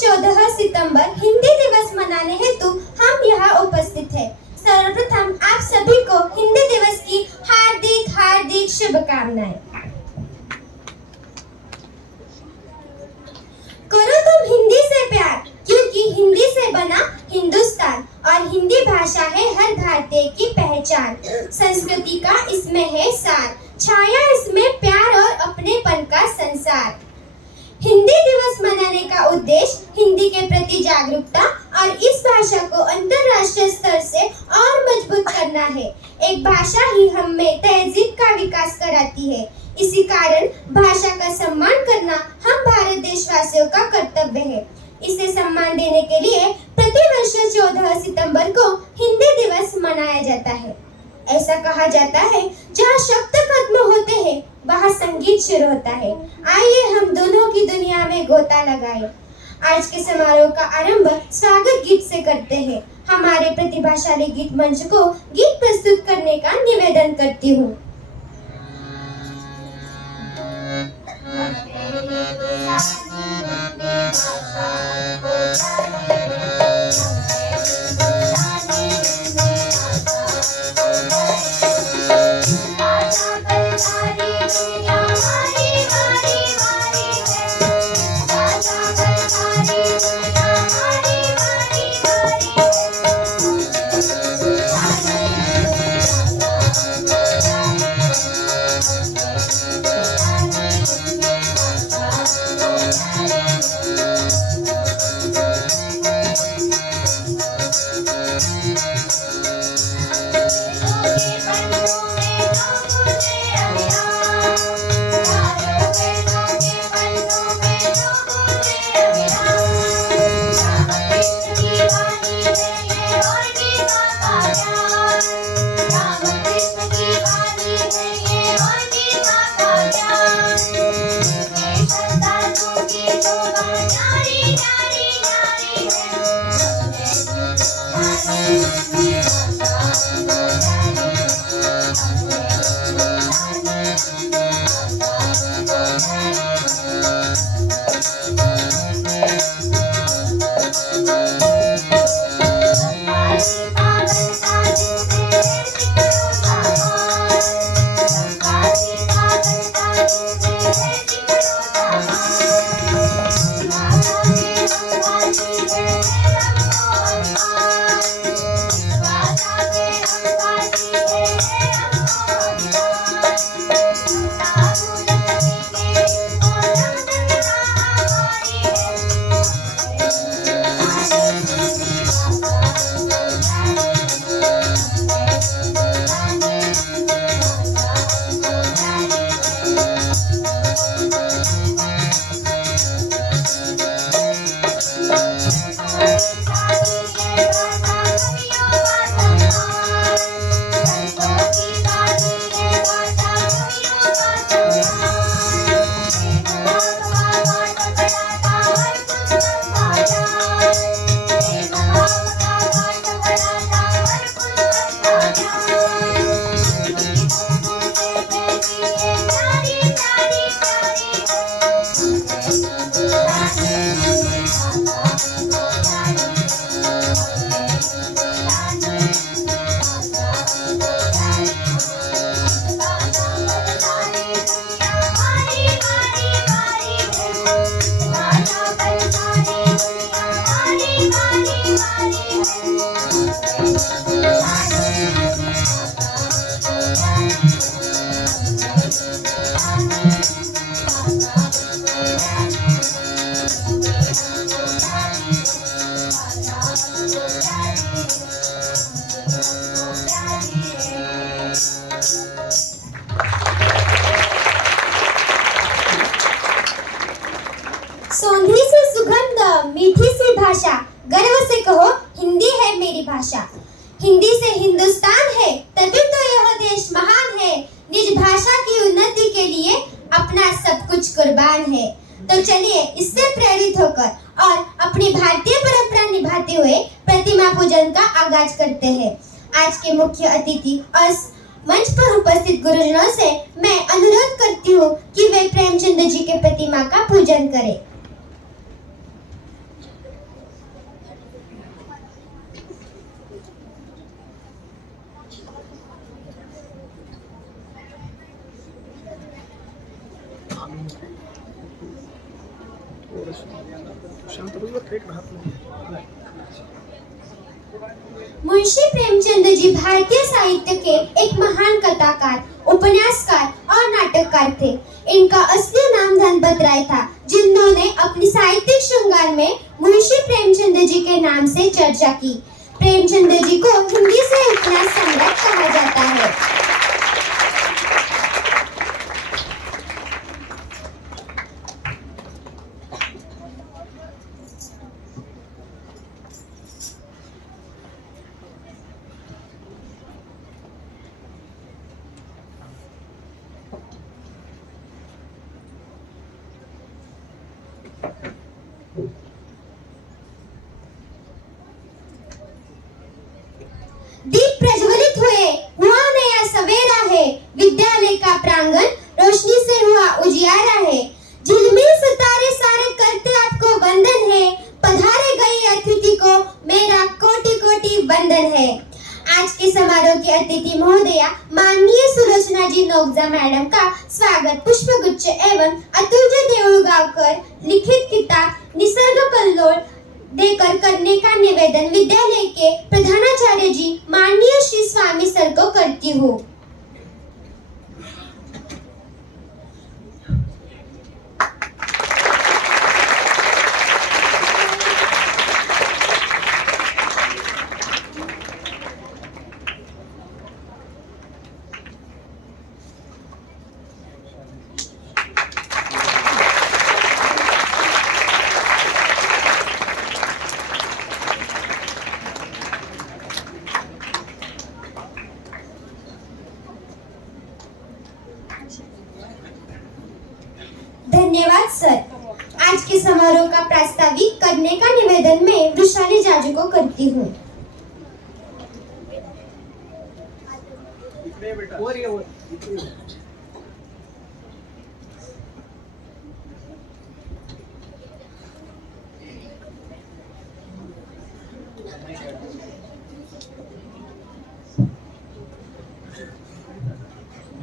14 सितंबर हिंदी दिवस मनाने हेतु हम यहाँ उपस्थित हैं। सर्वप्रथम आप सभी को हिंदी दिवस की हार्दिक हार्दिक शुभकामनाएं। करो तुम हिंदी से प्यार, क्योंकि हिंदी से बना हिंदुस्तान और हिंदी भाषा है हर भारतीय की पहचान। संस्कृति का इसमें है सार, छाया इसमें प्यार और अपनेपन का संसार। हिंदी दिवस मनाने का उद्देश्य हिंदी के प्रति जागरूकता और इस भाषा को अंतर्राष्ट्रीय स्तर से और मजबूत करना है। एक भाषा ही हम में तहजीब का विकास कराती है। इसी कारण भाषा का सम्मान करना हम भारत देशवासियों का कर्तव्य है। इसे सम्मान देने के लिए प्रतिवर्ष 14 सितंबर को हिंदी दिवस मनाया जाता है। ऐसा कहा जाता है, जहाँ शब्द खत्म होते हैं वहाँ संगीत शुरू होता है। आइए हम दोनों की दुनिया में गोता लगाए। आज के समारोह का आरंभ स्वागत गीत से करते हैं। हमारे प्रतिभाशाली गीत मंच को गीत प्रस्तुत करने का निवेदन करती हूँ। सौंधी से सुगंध, मीठी सी भाषा, गर्व से कहो हिंदी है मेरी भाषा। हिंदी से हिंदुस्तान है, तभी तो यह देश महान है। निज भाषा की उन्नति के लिए अपना सब कुछ कुर्बान है। तो चलिए इससे प्रेरित होकर और अपनी भारतीय परंपरा निभाते हुए प्रतिमा पूजन का आगाज करते हैं। आज के मुख्य अतिथि और मंच पर उपस्थित गुरुजनों से मैं अनुरोध करती हूँ कि वे प्रेमचंद जी के प्रतिमा का पूजन करें। मुंशी प्रेमचंद जी भारतीय साहित्य के एक महान कथाकार, उपन्यासकार और नाटककार थे। इनका असली नाम धनपत राय था, जिन्होंने अपनी साहित्यिक श्रृंगार में मुंशी प्रेमचंद जी के नाम से चर्चा की। प्रेमचंद जी को हिंदी से उपन्यास सम्राट कहा जाता है। दीप प्रज्वलित हुआ नया सवेरा है, विद्यालय का प्रांगण रोशनी से हुआ उजियारा है। झिलमिल सितारे सारे करते आपको वंदन है, पधारे गए अतिथि को मेरा कोटि कोटि वंदन है। आज के समारोह की अतिथि महोदया माननीय सुलोचना जी नोगजा मैडम का स्वागत पुष्पगुच्छ एवं अतुल्य देऊळगावकर लिखित किताब निसर्ग कल्लोळ देकर करने का निवेदन विद्यालय के प्रधानाचार्य जी माननीय श्री स्वामी सर को करती हूँ। धन्यवाद सर। आज के समारोह का प्रास्ताविक करने का निवेदन मैं वृषाली जाजू को करती हूँ।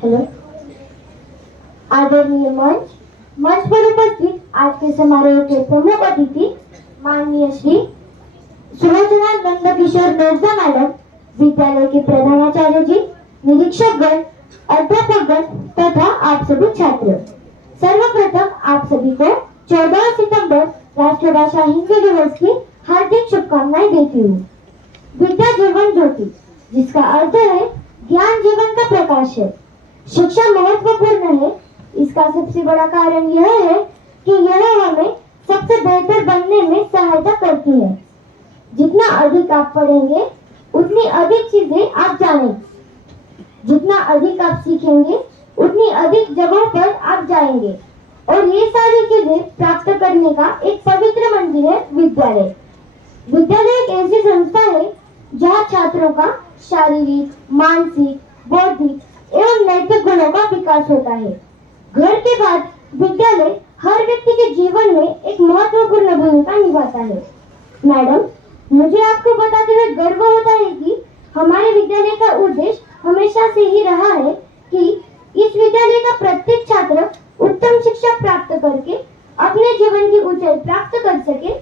हेलो आदरणीय मंच पर उपस्थित आज के समारोह के प्रमुख अतिथि माननीय श्री सुलोचना नंदकिशोर नोगजा मैडम, विद्यालय के प्रधानाचार्य जी, निरीक्षकगण, अध्यापकगण तथा आप सभी छात्र। सर्वप्रथम आप सभी को 14 सितंबर राष्ट्रभाषा हिंदी दिवस की हार्दिक शुभकामनाएं देती हूँ। विद्या जीवन ज्योति, जिसका अर्थ है ज्ञान जीवन का प्रकाश है। शिक्षा महत्वपूर्ण है। इसका सबसे बड़ा कारण यह है कि यह हमें सबसे बेहतर बनने में सहायता करती है। जितना अधिक आप पढ़ेंगे उतनी अधिक चीजें आप जानेंगे, जितना अधिक आप सीखेंगे उतनी अधिक जगहों पर आप जाएंगे और ये सारी चीजें प्राप्त करने का एक पवित्र मंदिर है विद्यालय। विद्यालय एक ऐसी संस्था है जहाँ छात्रों का शारीरिक, मानसिक, बौद्धिक एवं नैतिक गुणों का विकास होता है। घर के बाद विद्यालय हर व्यक्ति के जीवन में एक महत्वपूर्ण भूमिका निभाता है। मैडम, मुझे आपको बताते हुए गर्व होता है कि हमारे विद्यालय का उद्देश्य हमेशा से ही रहा है कि इस विद्यालय का प्रत्येक छात्र उत्तम शिक्षा प्राप्त करके अपने जीवन की ऊंचाई प्राप्त कर सके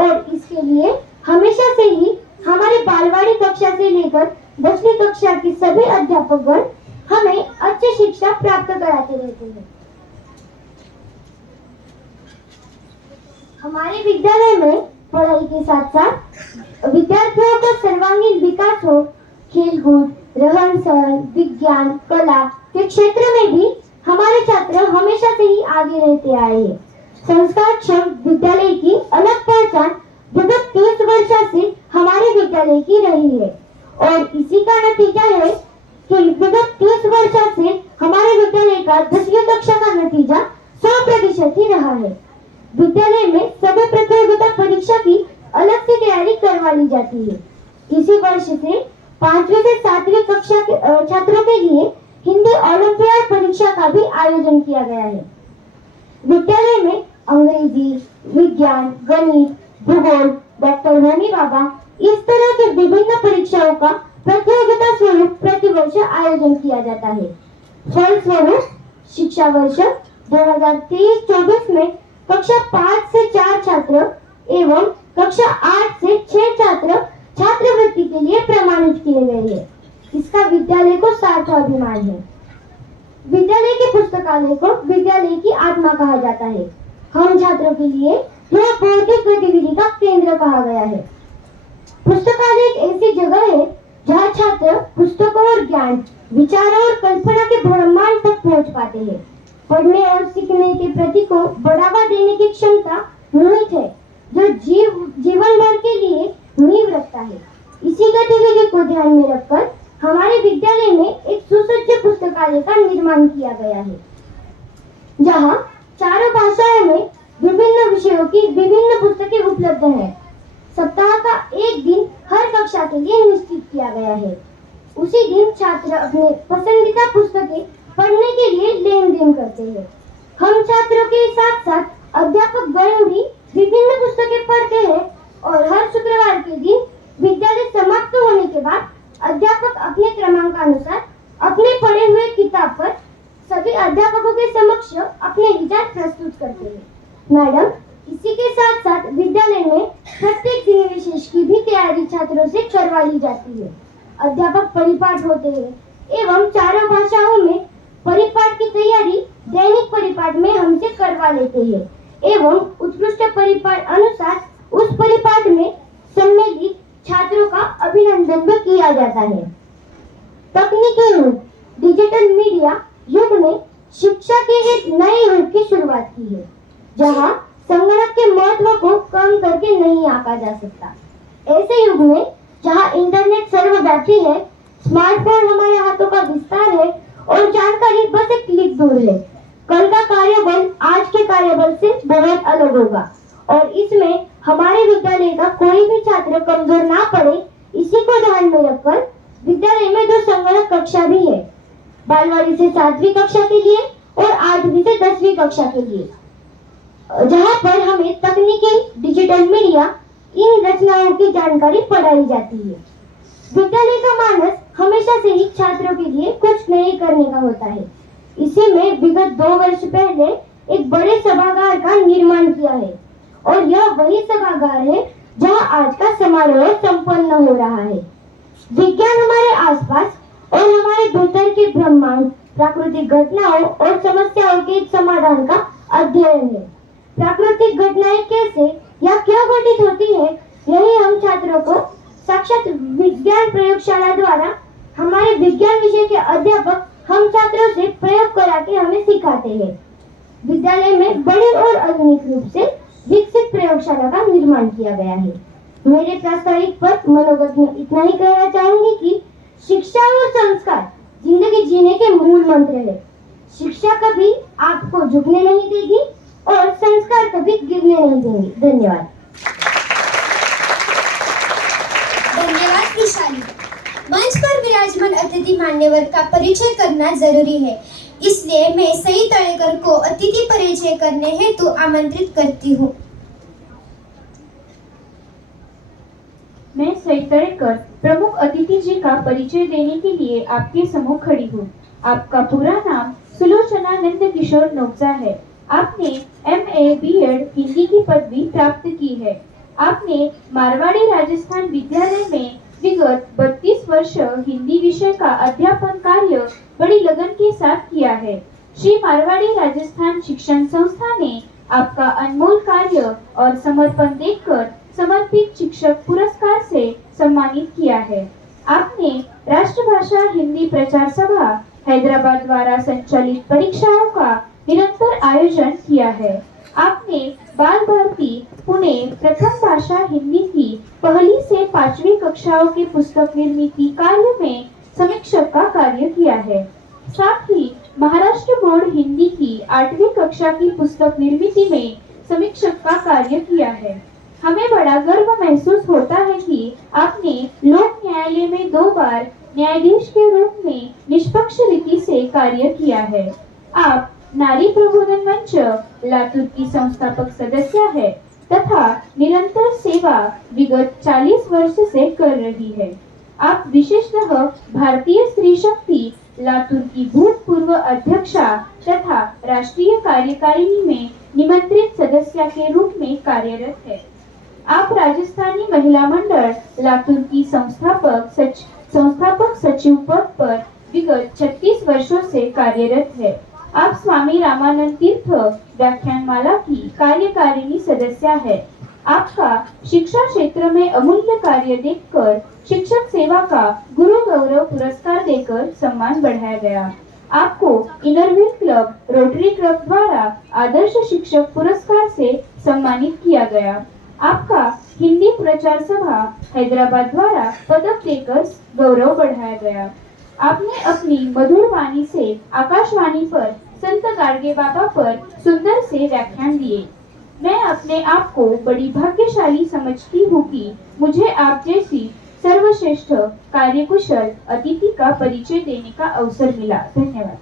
और इसके लिए हमेशा से ही हमारे बालवाड़ी कक्षा से लेकर 10वीं कक्षा के सभी अध्यापकगण हमें अच्छी शिक्षा प्राप्त कराते रहते हैं। हमारे विद्यालय में पढ़ाई के साथ साथ विद्यार्थियों का सर्वांगीण विकास हो, खेलकूद, रहन सहन, विज्ञान, कला के क्षेत्र में भी हमारे छात्र हमेशा से ही आगे रहते आए हैं। संस्कारक्षम विद्यालय की अलग पहचान विगत 30 वर्षों से हमारे विद्यालय की रही है और इसी का नतीजा है कि विगत 30 वर्षों से हमारे विद्यालय का 10वीं कक्षा का नतीजा 100% ही रहा है। विद्यालय में सभी प्रतियोगिता परीक्षा की अलग से तैयारी करवा ली जाती है। इसी वर्ष से 5वीं से 7वीं कक्षा के छात्रों के लिए हिंदी ओलंपियाड परीक्षा का भी आयोजन किया गया है। विद्यालय में अंग्रेजी, विज्ञान, गणित, भूगोल, डॉक्टर होमी भाभा इस तरह के विभिन्न परीक्षाओं का प्रतियोगिता स्वरूप प्रतिवर्ष आयोजन किया जाता है। फलस्वरूप शिक्षा वर्ष 2023-24 में कक्षा 5 से 4 छात्र एवं कक्षा 8 से 6 छात्र छात्रवृत्ति के लिए प्रमाणित किए गए हैं। इसका विद्यालय को सार्थाभिमान है। विद्यालय के पुस्तकालय को विद्यालय की आत्मा कहा जाता है। हम छात्रों के लिए यह बौद्धिक गतिविधि का केंद्र कहा गया है। पुस्तकालय एक ऐसी जगह है जहाँ छात्र पुस्तकों और ज्ञान, विचारों और कल्पना के ब्रह्मांड तक पहुँच पाते हैं। पढ़ने और सीखने के प्रति को बढ़ावा देने की क्षमता निहित है, जो जीवन भर के लिए नींव रखता है। इसी गतिविधि को ध्यान में रखकर हमारे विद्यालय में एक सुसज्ज पुस्तकालय का निर्माण किया गया है, जहाँ चारों भाषाओं में विभिन्न विषयों की विभिन्न पुस्तकें उपलब्ध हैं। सप्ताह का एक दिन हर कक्षा के लिए निश्चित किया गया है। उसी दिन छात्र अपने पसंदीदा पुस्तकें पढ़ने के लिए लेन देन करते हैं। हम छात्रों के साथ साथ अध्यापक गण भी विभिन्न पुस्तकें पढ़ते हैं और हर शुक्रवार के दिन विद्यालय समाप्त होने के बाद अध्यापक अपने क्रमांकानुसार अपने पढ़े हुए किताब पर सभी अध्यापकों के समक्ष अपने विचार प्रस्तुत करते हैं। मैडम, इसी के साथ साथ विद्यालय में प्रत्येक दिन विशेष की भी तैयारी छात्रों से करवा ली जाती है। अध्यापक परिपाठ होते हैं एवं चारों भाषाओं में परिपाठ की तैयारी दैनिक परिपाठ में हमसे करवा लेते हैं एवं उत्कृष्ट परिपाठ अनुसार उस परिपाठ में सम्मिलित छात्रों का अभिनंदन भी किया जाता है। तकनीकी युग, डिजिटल मीडिया युग ने शिक्षा के एक नए युग की शुरुआत की है, जहां संगणक के महत्व को कम करके नहीं आंका जा सकता। ऐसे युग में जहां इंटरनेट सर्वव्यापी है, स्मार्टफोन हमारे हाथों का विस्तार है और जानकारी बस एक क्लिक दूर है, कल का कार्यबल आज के कार्यबल से बहुत अलग होगा और इसमें हमारे विद्यालय का कोई भी छात्र कमजोर ना पड़े, इसी को ध्यान में रखकर विद्यालय में 2 संगणक कक्षा भी है, बालवाड़ी से 7वीं कक्षा के लिए और 8वीं से 10वीं कक्षा के लिए, जहाँ पर हमें तकनीकी, डिजिटल मीडिया इन रचनाओं की जानकारी पढ़ाई जाती है। विद्यालय का मानस हमेशा से ही छात्रों के लिए कुछ नए करने का होता है। इसी में विगत 2 वर्ष पहले एक बड़े सभागार का निर्माण किया है और यह वही सभागार है जहां आज का समारोह संपन्न हो रहा है। विज्ञान हमारे आसपास और हमारे भीतर के ब्रह्मांड, प्राकृतिक घटनाओं और समस्याओं के समाधान का अध्ययन है। प्राकृतिक घटनाएं कैसे या क्यों घटित होती है, यही हम छात्रों को साक्षात विज्ञान प्रयोगशाला द्वारा हमारे विज्ञान विषय के अध्यापक हम छात्रों से प्रयोग करा के हमें सिखाते हैं। विद्यालय में बड़े और आधुनिक रूप से विकसित प्रयोगशाला का निर्माण किया गया है। मेरे प्रास्ताविक पर मनोगत में इतना ही कहना चाहूंगी कि शिक्षा और संस्कार जिंदगी जीने के मूल मंत्र है। शिक्षा कभी आपको झुकने नहीं देगी और संस्कार कभी गिरने नहीं देंगे। धन्यवाद। धन्यवाद विशाली। मंच पर विराजमान अतिथि मान्यवर का परिचय करना जरूरी है, इसलिए मैं सई तळेकर को अतिथि परिचय करने हेतु आमंत्रित करती हूँ। मैं सई तळेकर प्रमुख अतिथि जी का परिचय देने के लिए आपके सम्मुख खड़ी हूँ। आपका पूरा नाम सुलोचना नंदकिशोर नोगजा है। आपने MA B.Ed हिंदी की पदवी प्राप्त की है। आपने मारवाड़ी राजस्थान विद्यालय में विगत 32 वर्ष हिंदी विषय का अध्यापन कार्य बड़ी लगन के साथ किया है। श्री मारवाड़ी राजस्थान शिक्षण संस्था ने आपका अनमोल कार्य और समर्पण देखकर समर्पित शिक्षक पुरस्कार से सम्मानित किया है। आपने राष्ट्रभाषा हिंदी प्रचार सभा हैदराबाद द्वारा संचालित परीक्षाओं का निरंतर आयोजन किया है। आपने बाल भारती पुणे प्रथम भाषा हिंदी की 1ली से 5वीं कक्षाओं की पुस्तक निर्मिती कार्य में समीक्षक का कार्य किया है। साथ ही महाराष्ट्र बोर्ड हिंदी की 8वीं कक्षा की पुस्तक निर्मिती में समीक्षक का कार्य किया है। हमें बड़ा गर्व महसूस होता है कि आपने लोक न्यायालय में 2 बार न्यायाधीश के रूप में निष्पक्ष रीति से कार्य किया है। आप नारी प्रबोधन मंच लातूर की संस्थापक सदस्य है तथा निरंतर सेवा विगत 40 वर्ष से कर रही है। आप विशेषतः भारतीय स्त्री शक्ति लातूर की भूतपूर्व अध्यक्षा तथा राष्ट्रीय कार्यकारिणी में निमंत्रित सदस्य के रूप में कार्यरत है। आप राजस्थानी महिला मंडल लातूर की संस्थापक सचिव पद पर विगत 36 वर्षों से कार्यरत है। आप स्वामी रामानंद तीर्थ व्याख्यानमाला की कार्यकारिणी सदस्य है। आपका शिक्षा क्षेत्र में अमूल्य कार्य देखकर शिक्षक सेवा का गुरु गौरव पुरस्कार देकर सम्मान बढ़ाया गया। आपको इनरव्हील क्लब रोटरी क्लब द्वारा आदर्श शिक्षक पुरस्कार से सम्मानित किया गया। आपका हिंदी प्रचार सभा हैदराबाद द्वारा पदक देकर गौरव बढ़ाया गया। आपने अपनी मधुर वाणी से आकाशवाणी पर संत गाडगे बाबा पर सुंदर से व्याख्यान दिए। मैं अपने आप को बड़ी भाग्यशाली समझती हूँ कि मुझे आप जैसी सर्वश्रेष्ठ कार्यकुशल अतिथि का परिचय देने का अवसर मिला। धन्यवाद।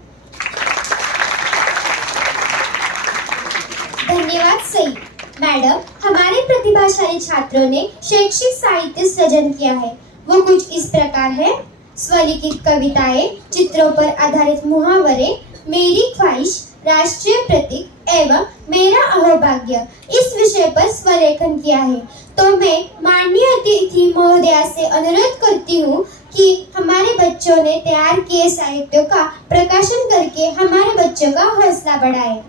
धन्यवाद सई। मैडम, हमारे प्रतिभाशाली छात्रों ने शैक्षिक साहित्य सृजन किया है। वो कुछ इस प्रकार है: स्वलिखित कविताएं, चित्रों पर आधारित मुहावरे, मेरी ख्वाहिश, राष्ट्रीय प्रतीक एवं मेरा अहोभाग्य इस विषय पर स्वलेखन किया है। तो मैं माननीय अतिथि महोदया से अनुरोध करती हूँ कि हमारे बच्चों ने तैयार किए साहित्यों का प्रकाशन करके हमारे बच्चों का हौसला बढ़ाए।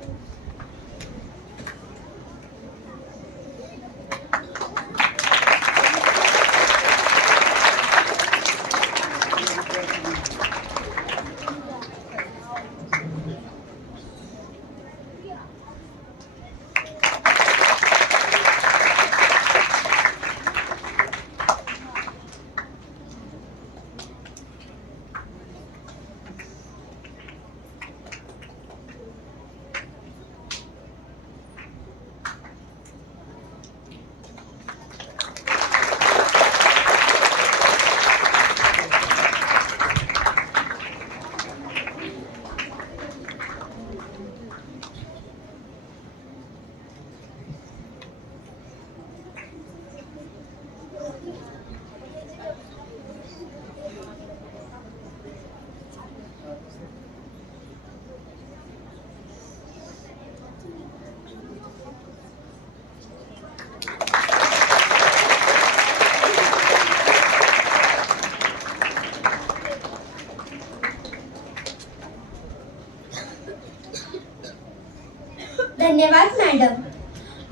धन्यवाद मैडम।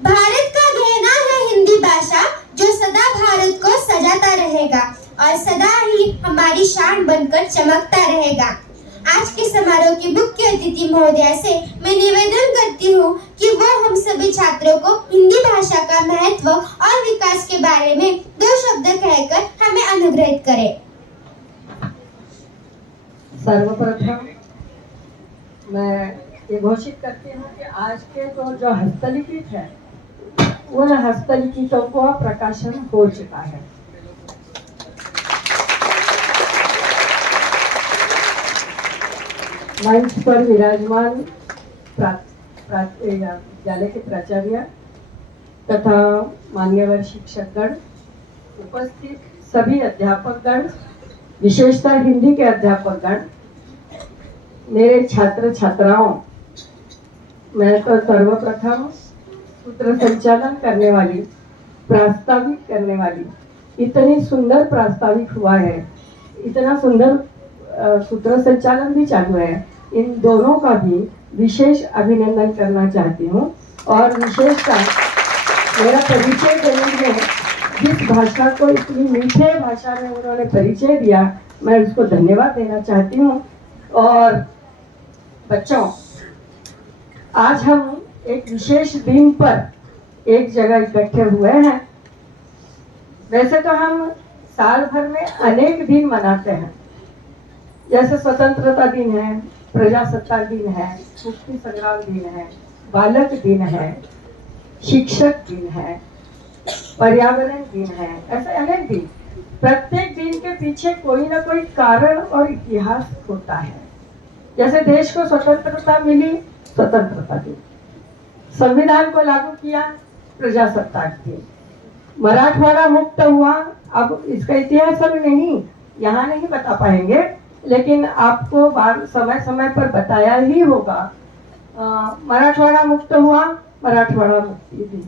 भारत का गहना है हिंदी भाषा, जो सदा भारत को सजाता रहेगा और सदा ही हमारी शान बनकर चमकता रहेगा। आज के समारोह के मुख्य अतिथि महोदया से मैं निवेदन करती हूँ कि वो हम सभी छात्रों को हिंदी भाषा का महत्व और विकास के बारे में 2 शब्द कहकर हमें अनुग्रहित करें। सर्वप्रथम मैं ये घोषित करती हूँ कि आज के जो हस्तलिखित है वह हस्तलिखितों का प्रकाशन हो चुका है। मंच पर विराजमान विद्यालय के प्राचार्य तथा मान्यवर शिक्षकगण, उपस्थित सभी अध्यापकगण, विशेषतः हिंदी के अध्यापकगण, मेरे छात्र छात्राओं, मैं तो सर्वप्रथम सूत्र संचालन करने वाली, प्रास्ताविक करने वाली, इतनी सुंदर प्रास्ताविक हुआ है, इतना सुंदर सूत्र संचालन भी चालू है, इन दोनों का भी विशेष अभिनंदन करना चाहती हूँ। और विशेषतः मेरा परिचय देने में जिस भाषा को इतनी मीठे भाषा में उन्होंने परिचय दिया, मैं उसको धन्यवाद देना चाहती हूँ। और बच्चों, आज हम एक विशेष दिन पर एक जगह इकट्ठे हुए हैं। वैसे तो हम साल भर में अनेक दिन मनाते हैं, जैसे स्वतंत्रता दिन है, प्रजासत्ताक दिन है, मुक्ति संग्राम दिन है, बालक दिन है, शिक्षक दिन है, पर्यावरण दिन है, ऐसे अनेक दिन। प्रत्येक दिन के पीछे कोई ना कोई कारण और इतिहास होता है। जैसे देश को स्वतंत्रता मिली, स्वतंत्रता दिन, संविधान को लागू किया, प्रजासत्ताक दिन, मराठवाड़ा मुक्त हुआ, अब इसका इतिहास हमें नहीं, यहाँ नहीं बता पाएंगे, लेकिन आपको समय समय पर बताया ही होगा। मराठवाड़ा मुक्त हुआ, मराठवाड़ा मुक्ति दिन।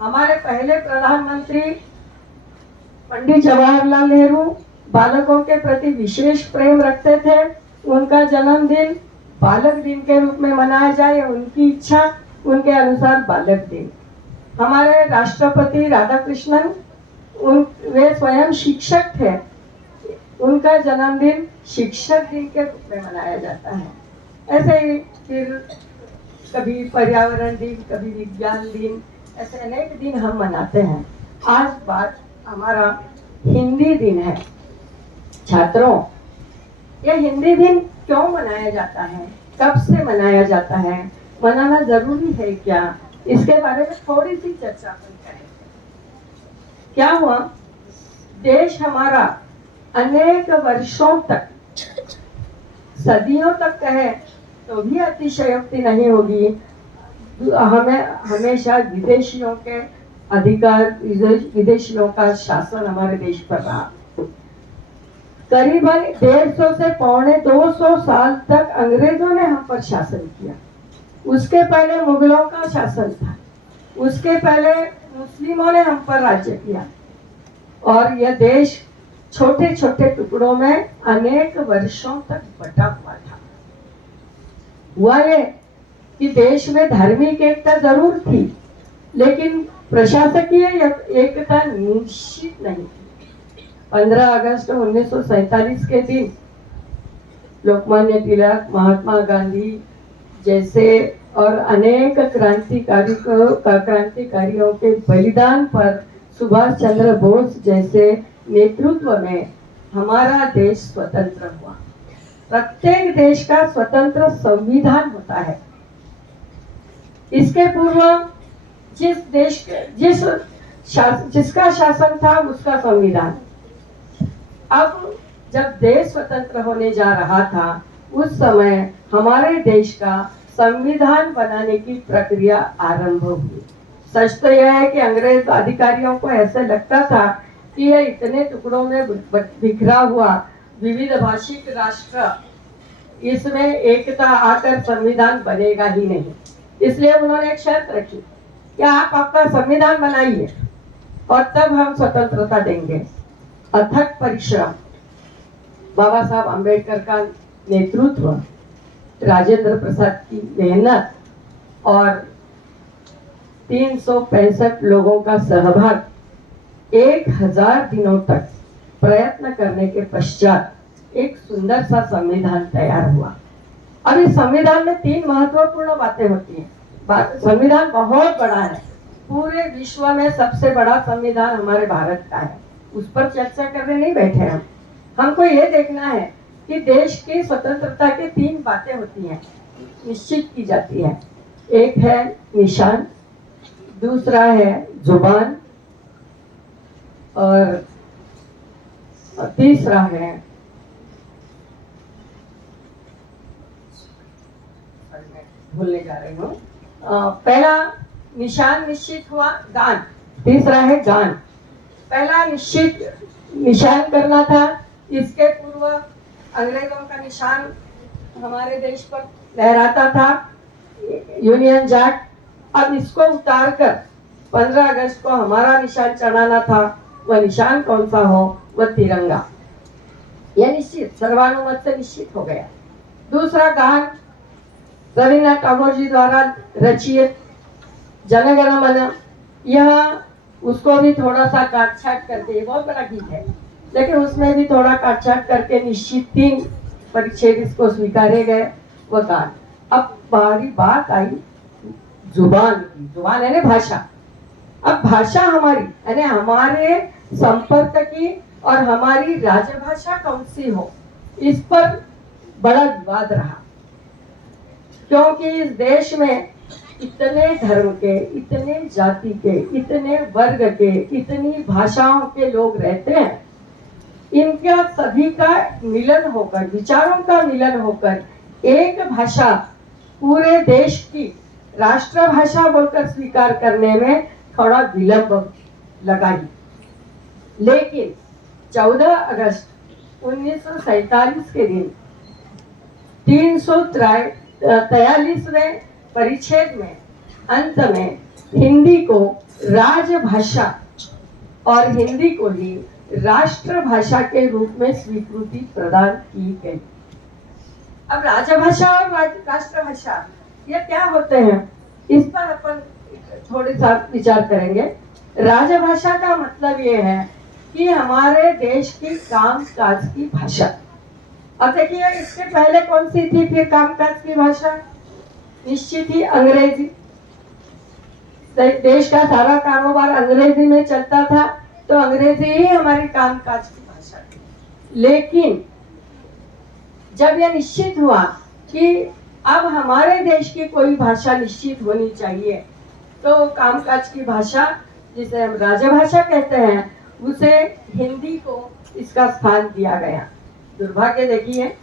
हमारे पहले प्रधानमंत्री पंडित जवाहरलाल नेहरू बालकों के प्रति विशेष प्रेम रखते थे। उनका जन्मदिन बालक दिन के रूप में मनाया जाए, उनकी इच्छा, उनके अनुसार बालक दिन। हमारे राष्ट्रपति राधाकृष्णन वे स्वयं शिक्षक थे, उनका जन्मदिन शिक्षक दिन के रूप में मनाया जाता है। ऐसे ही फिर कभी पर्यावरण दिन, कभी विज्ञान दिन, ऐसे अनेक दिन हम मनाते हैं। आज बात हमारा हिंदी दिन है। छात्रों, यह हिंदी दिन क्यों मनाया जाता है, कब से मनाया जाता है, मनाना जरूरी है क्या, इसके बारे में थोड़ी सी चर्चा अपन करेंगे। क्या हुआ, देश हमारा अनेक वर्षों तक, सदियों तक कहे तो भी अतिशयोक्ति नहीं होगी, हमें हमेशा विदेशियों के अधिकार, विदेशियों का शासन हमारे देश पर रहा। करीबन 150 से 250 साल तक अंग्रेजों ने हम पर शासन किया। उसके पहले मुगलों का शासन था, उसके पहले मुस्लिमों ने हम पर राज्य किया, और यह देश छोटे छोटे टुकड़ों में अनेक वर्षों तक बटा हुआ था। हुआ ये कि देश में धार्मिक एकता जरूर थी, लेकिन प्रशासकीय एकता निश्चित नहीं थी। 15 अगस्त 1947 के दिन लोकमान्य तिलक, महात्मा गांधी जैसे और अनेक क्रांतिकारियों के बलिदान पर सुभाष चंद्र बोस जैसे नेतृत्व में हमारा देश स्वतंत्र हुआ। प्रत्येक देश का स्वतंत्र संविधान होता है। इसके पूर्व जिसका शासन था उसका संविधान। अब जब देश स्वतंत्र होने जा रहा था, उस समय हमारे देश का संविधान बनाने की प्रक्रिया आरंभ हुई। सच तो यह है कि अंग्रेज अधिकारियों को ऐसे लगता था कि यह इतने टुकड़ों में बिखरा हुआ विविध भाषिक राष्ट्र, इसमें एकता आकर संविधान बनेगा ही नहीं। इसलिए उन्होंने एक शर्त रखी कि आप आपका संविधान बनाइए और तब हम स्वतंत्रता देंगे। अथक परिश्रम, बाबा साहब अंबेडकर का नेतृत्व, राजेंद्र प्रसाद की मेहनत और 365 लोगों का सहभाग 1000 दिनों तक प्रयत्न करने के पश्चात एक सुंदर सा संविधान तैयार हुआ। अब इस संविधान में 3 महत्वपूर्ण बातें होती हैं। संविधान बहुत बड़ा है, पूरे विश्व में सबसे बड़ा संविधान हमारे भारत का है, उस पर चर्चा करने नहीं बैठे हम। हमको ये देखना है कि देश की स्वतंत्रता की 3 बातें होती हैं, निश्चित की जाती है। एक है निशान, दूसरा है जुबान, और तीसरा है भूलने जा रही हूँ। पहला निशान निश्चित हुआ, गान। तीसरा है गान। पहला निशान करना था। इसके पूर्व अंग्रेजों का निशान हमारे देश पर लहराता था, यूनियन जैक। अब इसको उतार कर 15 अगस्त को हमारा निशान चढ़ाना था। वह निशान कौन सा हो? वह तिरंगा। यह निश्चित, सर्वानुमत से निश्चित हो गया। दूसरा गान रविन्द्रनाथ टैगोर जी द्वारा रचित जन गण मन, यह उसको भी थोड़ा सा काट छाट करके, बहुत बड़ा गीत है लेकिन उसमें भी थोड़ा काट छाट करके निश्चित 3 परिच्छेद इसको स्वीकारे गए, वह गान। अब बारी बात आई जुबान की। जुबान है ना भाषा। अब भाषा हमारी यानी हमारे संपर्क की और हमारी राजभाषा कौन सी हो, इस पर बड़ा विवाद रहा, क्योंकि इस देश में इतने धर्म के, इतने जाति के, इतने वर्ग के, इतनी भाषाओं के लोग रहते हैं। इनका सभी का मिलन होकर, विचारों का मिलन होकर एक भाषा पूरे देश की राष्ट्रभाषा बोलकर स्वीकार करने में थोड़ा विलंब लगा ही। लेकिन 14 अगस्त 1947 के दिन 343वें परिच्छेद में अंत में हिंदी को राजभाषा और हिंदी को ही राष्ट्रभाषा के रूप में स्वीकृति प्रदान की गई। अब राजभाषा और राष्ट्रभाषा ये क्या होते हैं, इस पर अपन थोड़ी सा विचार करेंगे। राजभाषा का मतलब ये है कि हमारे देश की कामकाज की भाषा। अब देखिए इसके पहले कौन सी थी फिर कामकाज की भाषा? निश्चित ही अंग्रेजी। देश का सारा कारोबार अंग्रेजी में चलता था, तो अंग्रेजी ही हमारी कामकाज की भाषा थी। लेकिन जब यह निश्चित हुआ कि अब हमारे देश की कोई भाषा निश्चित होनी चाहिए, तो कामकाज की भाषा जिसे हम राजभाषा कहते हैं, उसे हिंदी को इसका स्थान दिया गया। दुर्भाग्य देखिए,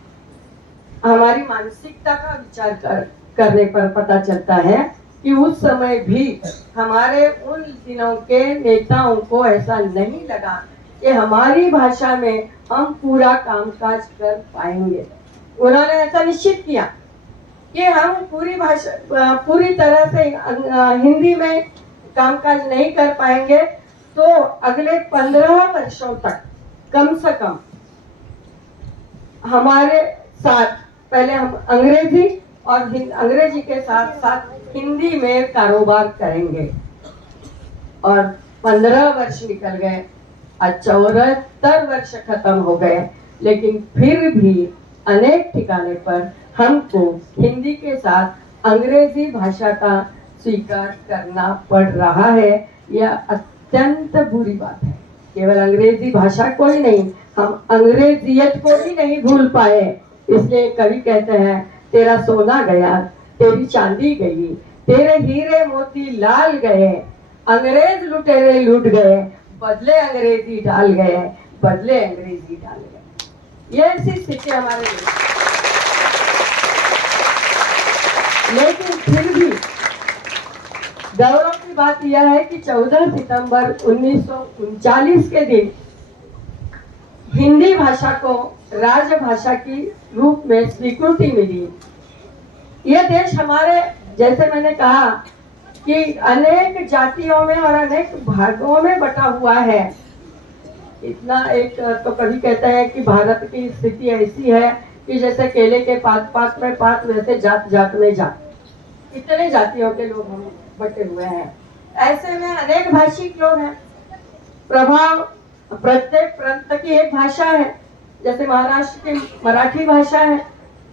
हमारी मानसिकता का विचार करने पर पता चलता है कि उस समय भी हमारे उन दिनों के नेताओं को ऐसा नहीं लगा कि हमारी भाषा में हम पूरा कामकाज कर पाएंगे। उन्होंने ऐसा निश्चित किया कि हम पूरी तरह से हिंदी में कामकाज नहीं कर पाएंगे, तो अगले 15 वर्षों तक कम से कम हमारे साथ पहले हम अंग्रेजी और अंग्रेजी के साथ साथ हिंदी में कारोबार करेंगे। और 15 वर्ष निकल गए, आज 74 वर्ष खत्म हो गए, लेकिन फिर भी अनेक ठिकाने पर हमको हिंदी के साथ अंग्रेजी भाषा का स्वीकार करना पड़ रहा है। यह अत्यंत बुरी बात है। केवल अंग्रेजी भाषा को ही नहीं, हम अंग्रेजियत को भी नहीं भूल पाए। इसलिए कवि कहते हैं, तेरा सोना गया, तेरी चांदी गई, तेरे हीरे मोती लाल गए, अंग्रेज लुटेरे लूट गए, बदले अंग्रेजी डाल गए, बदले अंग्रेजी डाल गए। ये ऐसी स्थिति हमारे देश। लेकिन फिर भी गौरव की बात यह है कि 14 सितंबर 1939 के दिन हिंदी भाषा को राजभाषा की रूप में स्वीकृति मिली। यह देश हमारे, जैसे मैंने कहा कि अनेक जातियों में और अनेक भागों में बटा हुआ है। इतना एक तो कभी कहते हैं कि भारत की स्थिति ऐसी है कि जैसे केले के पात में पात, वैसे जात जात में जात, इतने जातियों के लोग हम बटे हुए हैं। ऐसे में अनेक भाषिक लोग हैं। प्रभाव प्रत्येक प्रांत की एक भाषा है। जैसे महाराष्ट्र की मराठी भाषा है,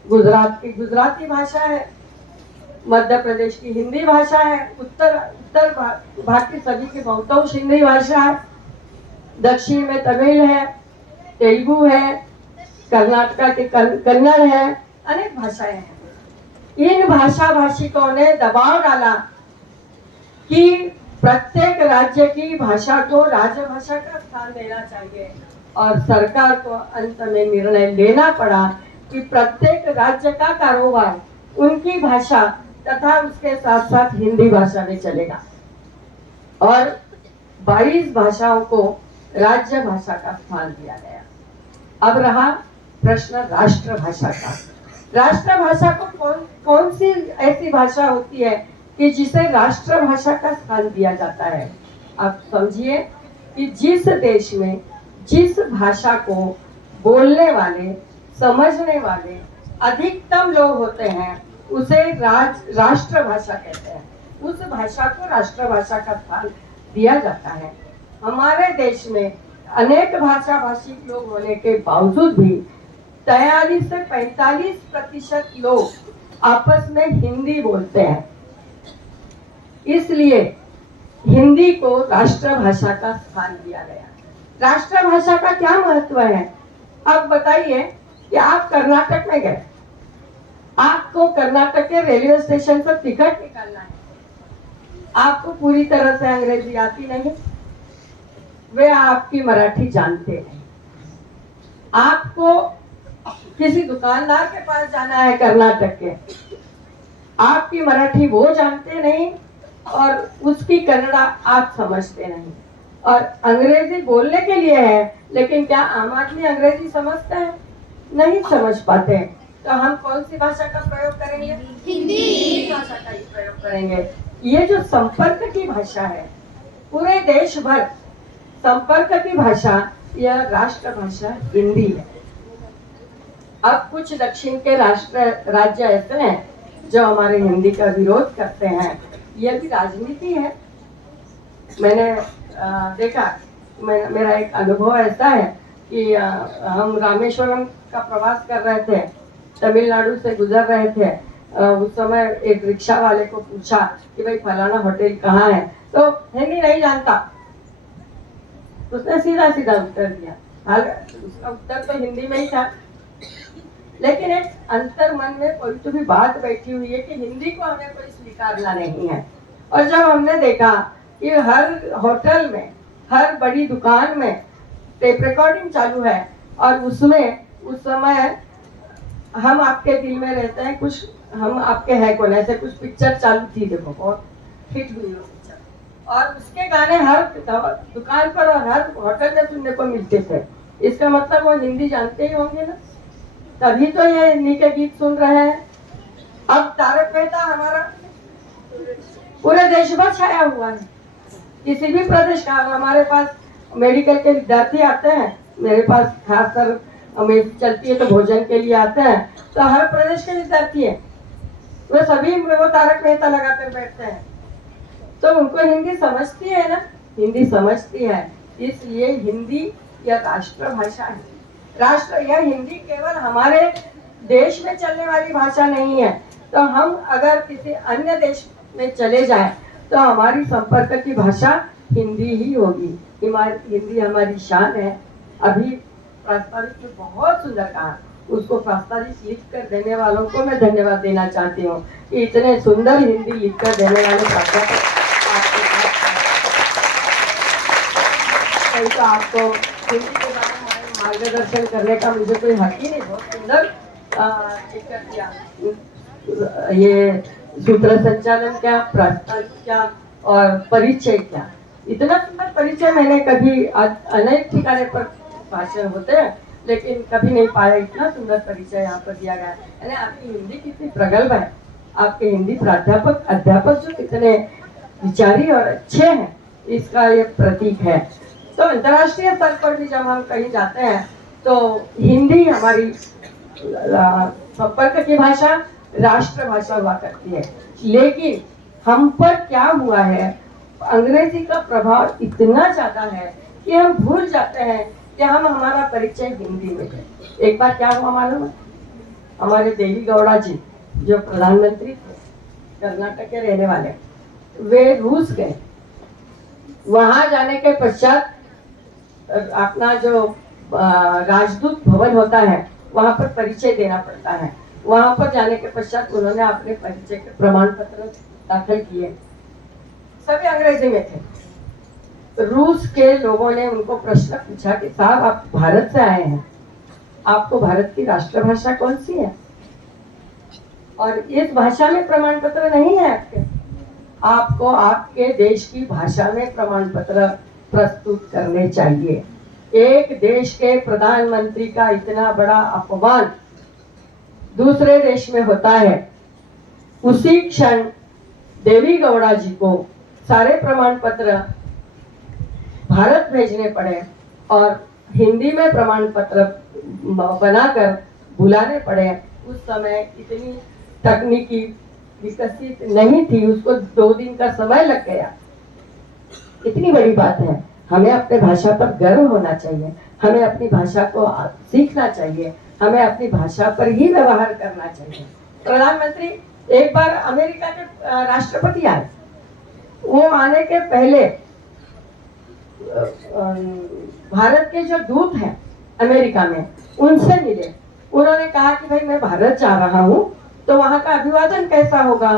गुजरात की गुजराती भाषा है, मध्य प्रदेश की हिंदी भाषा है, उत्तर भाग की सभी की बहुतांश हिंदी भाषा है, दक्षिण में तमिल है, तेलुगु है, कर्नाटका के कन्नड़ है, अनेक भाषाएं हैं। इन भाषा भाषिकों ने दबाव डाला कि प्रत्येक राज्य की भाषा को राजभाषा का स्थान देना चाहिए, और सरकार को अंत में निर्णय लेना पड़ा कि प्रत्येक राज्य का कारोबार उनकी भाषा तथा उसके साथ साथ हिंदी भाषा में चलेगा, और 22 भाषाओं को राज्य भाषा का स्थान दिया गया। अब रहा प्रश्न राष्ट्रभाषा का। राष्ट्रभाषा को कौन सी ऐसी भाषा होती है कि जिसे राष्ट्रभाषा का स्थान दिया जाता है? आप समझिए कि जिस देश में जिस भाषा को बोलने वाले, समझने वाले अधिकतम लोग होते हैं, उसे राष्ट्रभाषा कहते हैं। उस भाषा को राष्ट्रभाषा का स्थान दिया जाता है। हमारे देश में अनेक भाषा भाषी लोग होने के बावजूद भी 43 से 45% लोग आपस में हिंदी बोलते हैं। इसलिए हिंदी को राष्ट्रभाषा का स्थान दिया गया। राष्ट्रभाषा का क्या महत्व है? आप बताइए कि आप कर्नाटक में गए, आपको कर्नाटक के रेलवे स्टेशन पर टिकट निकालना है, आपको पूरी तरह से अंग्रेजी आती नहीं, वे आपकी मराठी जानते नहीं, आपको किसी दुकानदार के पास जाना है कर्नाटक के, आपकी मराठी वो जानते नहीं और उसकी कन्नड़ा आप समझते नहीं। और अंग्रेजी बोलने के लिए है, लेकिन क्या आम आदमी अंग्रेजी समझते हैं? नहीं समझ पाते हैं। तो हम कौन सी भाषा का प्रयोग करेंगे? हिंदी भाषा का ही प्रयोग करेंगे। ये जो संपर्क की भाषा है, पूरे देश भर संपर्क की भाषा, यह राष्ट्र भाषा हिंदी है। अब कुछ दक्षिण के राज्य ऐसे हैं जो हमारे हिंदी का विरोध करते हैं। यह भी राजनीति है। मैंने देखा, मेरा एक अनुभव ऐसा है कि हम रामेश्वरम का प्रवास कर रहे थे, तमिलनाडु से गुजर रहे थे। उस समय एक रिक्शा वाले को पूछा कि भाई फलाना होटल कहाँ है, तो हिंदी नहीं जानता, उसने सीधा सीधा उत्तर दिया। हाल उसका उत्तर तो हिंदी में ही था, लेकिन एक अंतर मन में कोई तो भी बात बैठी हुई है कि हिंदी को हमें कोई स्वीकारना नहीं है। और जब हमने देखा कि हर होटल में, हर बड़ी दुकान में टेप रिकॉर्डिंग चालू है, और उसमें उस समय हम आपके दिल में रहते हैं, कुछ हम आपके है कौन, ऐसे कुछ पिक्चर चालू थी, देखो बहुत हिट हुई वो पिक्चर, और उसके गाने हर दुकान पर और हर होटल में सुनने को मिलते थे। इसका मतलब वो हिंदी जानते ही होंगे ना, तभी तो ये हिंदी के गीत सुन रहे हैं। अब तारक मेहता हमारा पूरे देश भर छाया हुआ है। किसी भी प्रदेश का, हमारे पास मेडिकल के विद्यार्थी आते हैं, मेरे पास खासकर मेरी चलती है तो भोजन के लिए आते हैं, तो हर प्रदेश के विद्यार्थी हैं, वे सभी वो तारक मेहता लगाकर बैठते हैं। तो उनको हिंदी समझती है ना, हिंदी समझती है। इसलिए हिंदी यह राष्ट्र भाषा है। राष्ट्र, यह हिंदी केवल हमारे देश में चलने वाली भाषा नहीं है। तो हम अगर किसी अन्य देश में चले जाएं तो हमारी संपर्क की भाषा हिंदी ही होगी। हिंदी हमारी शान है। अभी प्रास्ताविक में बहुत सुंदर कहा, उसको प्रास्ताविक लिख कर देने वालों को मैं धन्यवाद देना चाहती हूँ कि इतने सुंदर हिंदी लिख कर देने वाले प्राध्यापक तो आपको हिंदी के बारे में मार्गदर्शन करने का मुझे कोई हक ही नहीं। बहुत सुंदर कर दिया। ये सूत्र संचालन क्या, प्रास्ताविक क्या और परिचय क्या, इतना सुंदर परिचय मैंने कभी अनेक ठिकाने पर भाषण होते हैं लेकिन कभी नहीं पाया। इतना सुंदर परिचय यहाँ पर दिया गया। यानी आपकी हिंदी कितनी प्रगल्भ है, आपके हिंदी प्राध्यापक अध्यापक जो कितने विचारी और अच्छे हैं, इसका ये प्रतीक है। तो अंतर्राष्ट्रीय स्तर पर भी जब हम कहीं जाते हैं तो हिंदी हमारी संपर्क की भाषा, राष्ट्र भाषा हुआ करती है। लेकिन हम पर क्या हुआ है, अंग्रेजी का प्रभाव इतना ज्यादा है कि हम भूल जाते हैं कि हम हमारा परिचय हिंदी में है। एक बार क्या हुआ मालूम है, हमारे देवी गौड़ा जी जो प्रधानमंत्री थे, कर्नाटक के रहने वाले, वे रूस गए। वहां जाने के पश्चात अपना जो राजदूत भवन होता है वहां पर परिचय देना पड़ता है। वहां पर जाने के पश्चात उन्होंने अपने परिचय के प्रमाण पत्र दाखिल किए, सभी अंग्रेजी में थे। रूस के लोगों ने उनको प्रश्न पूछा कि साहब आप भारत से आए हैं, आपको भारत की राष्ट्रभाषा कौन सी है, और इस भाषा में प्रमाण पत्र नहीं है आपको आपके देश की भाषा में प्रमाण पत्र प्रस्तुत करने चाहिए। एक देश के प्रधानमंत्री का इतना बड़ा अपमान दूसरे देश में होता है, उसी क्षण देवी गौड़ा जी को सारे प्रमाण पत्र भारत भेजने पड़े और हिंदी में प्रमाण पत्र बनाकर बुलाने पड़े। उस समय इतनी तकनीकी विकसित नहीं थी, उसको 2 दिन का समय लग गया। इतनी बड़ी बात है, हमें अपने भाषा पर गर्व होना चाहिए, हमें अपनी भाषा को सीखना चाहिए, हमें अपनी भाषा पर ही व्यवहार करना चाहिए। प्रधानमंत्री एक बार अमेरिका के राष्ट्रपति आए, वो आने के पहले भारत के जो दूत हैं अमेरिका में उनसे मिले। उन्होंने कहा कि भाई मैं भारत जा रहा हूँ तो वहाँ का अभिवादन कैसा होगा,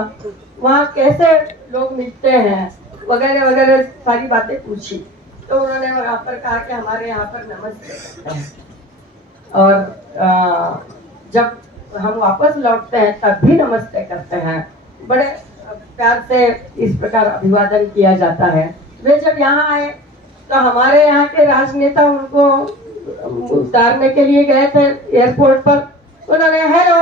वहाँ कैसे लोग मिलते हैं, वगैरह वगैरह सारी बातें पूछी। तो उन्होंने वहाँ पर कहा कि हमारे यहाँ पर नमस्ते है, और जब हम वापस लौटते हैं तब भी नमस्ते करते हैं। बड़े प्यार से इस प्रकार अभिवादन किया जाता है। वे जब यहाँ आए तो हमारे यहाँ के राजनेता उनको उतारने के लिए गए थे एयरपोर्ट पर, उन्होंने हेलो,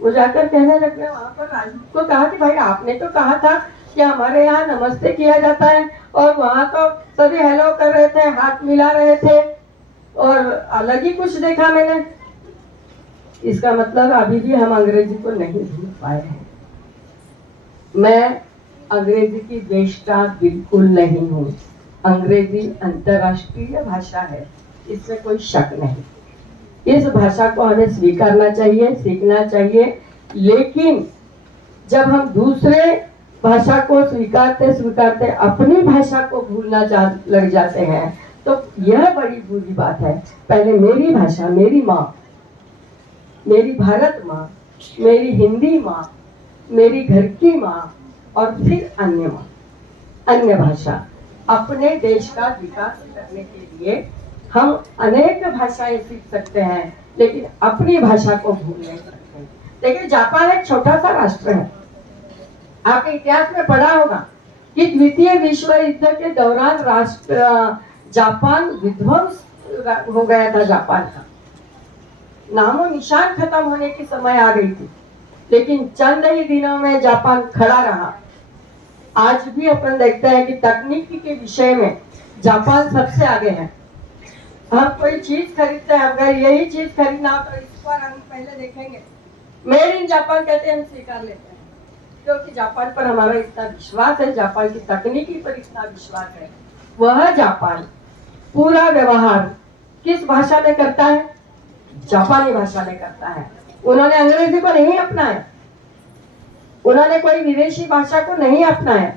वो जाकर कहने लगे वहां पर राजदूत को कहा कि भाई आपने तो कहा था कि हमारे यहाँ नमस्ते किया जाता है, और वहां तो सभी हेलो कर रहे थे, हाथ मिला रहे थे, और अलग ही कुछ देखा मैंने। इसका मतलब अभी भी हम अंग्रेजी को नहीं भूल पाए हैं। मैं अंग्रेजी की द्वेषता बिल्कुल नहीं हूँ। अंग्रेजी अंतर्राष्ट्रीय भाषा है, इसमें कोई शक नहीं। इस भाषा को हमें स्वीकारना चाहिए, सीखना चाहिए, लेकिन जब हम दूसरे भाषा को स्वीकारते स्वीकारते अपनी भाषा को भूलना लग जाते हैं तो यह बड़ी बुरी बात है। पहले मेरी भाषा, मेरी माँ, मेरी भारत माँ, मेरी हिंदी माँ, मेरी घर की माँ, और फिर अन्य माँ, अन्य भाषा। अपने देश का विकास करने के लिए हम अनेक भाषाएं सीख सकते हैं, लेकिन अपनी भाषा को भूल नहीं सकते। देखिए, जापान एक छोटा सा राष्ट्र है। आपके इतिहास में पढ़ा होगा कि द्वितीय विश्व युद्ध के दौरान जापान विध्वंस हो गया था। जापान का नामो निशान खत्म होने की समय आ गई थी, लेकिन चंद ही दिनों में जापान खड़ा रहा। आज भी अपन देखते हैं कि तकनीकी के विषय में जापान सबसे आगे है। हम कोई चीज खरीदते हैं, अगर यही चीज खरीदना हो तो इस पर हम पहले देखेंगे मेड इन जापान कहते हैं, हम स्वीकार लेते हैं, क्योंकि जापान पर हमारा इतना विश्वास है, जापान की तकनीकी पर इतना विश्वास है। वह जापान पूरा व्यवहार किस भाषा में करता है? जापानी भाषा में करता है। उन्होंने अंग्रेजी को नहीं अपनाया, उन्होंने कोई विदेशी भाषा को नहीं अपनाया।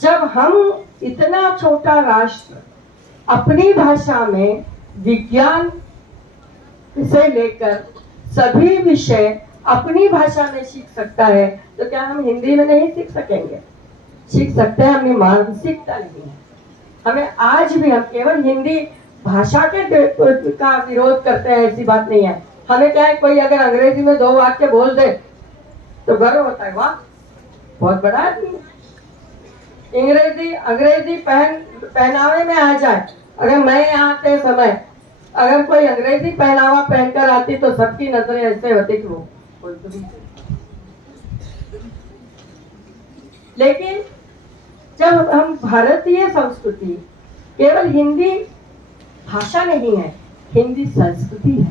जब हम इतना छोटा राष्ट्र अपनी भाषा में विज्ञान से लेकर सभी विषय अपनी भाषा में सीख सकता है, तो क्या हम हिंदी में नहीं सीख सकेंगे? सीख सकते हैं। हमें मानसिकता नहीं है। हमें आज भी, हम केवल हिंदी भाषा के का विरोध करते हैं, ऐसी बात नहीं है। हमें क्या है, कोई अगर अंग्रेजी में 2 वाक्य बोल दे तो गर्व होता है, वाह बहुत बड़ा आदमी। अंग्रेजी पहनावे में आ जाए, अगर मैं यहाँ आते समय अगर कोई अंग्रेजी पहनावा पहनकर आती तो सबकी नजरें ऐसे होती कि वो लेकिन जब हम भारतीय संस्कृति केवल हिंदी भाषा नहीं है, हिंदी संस्कृति है।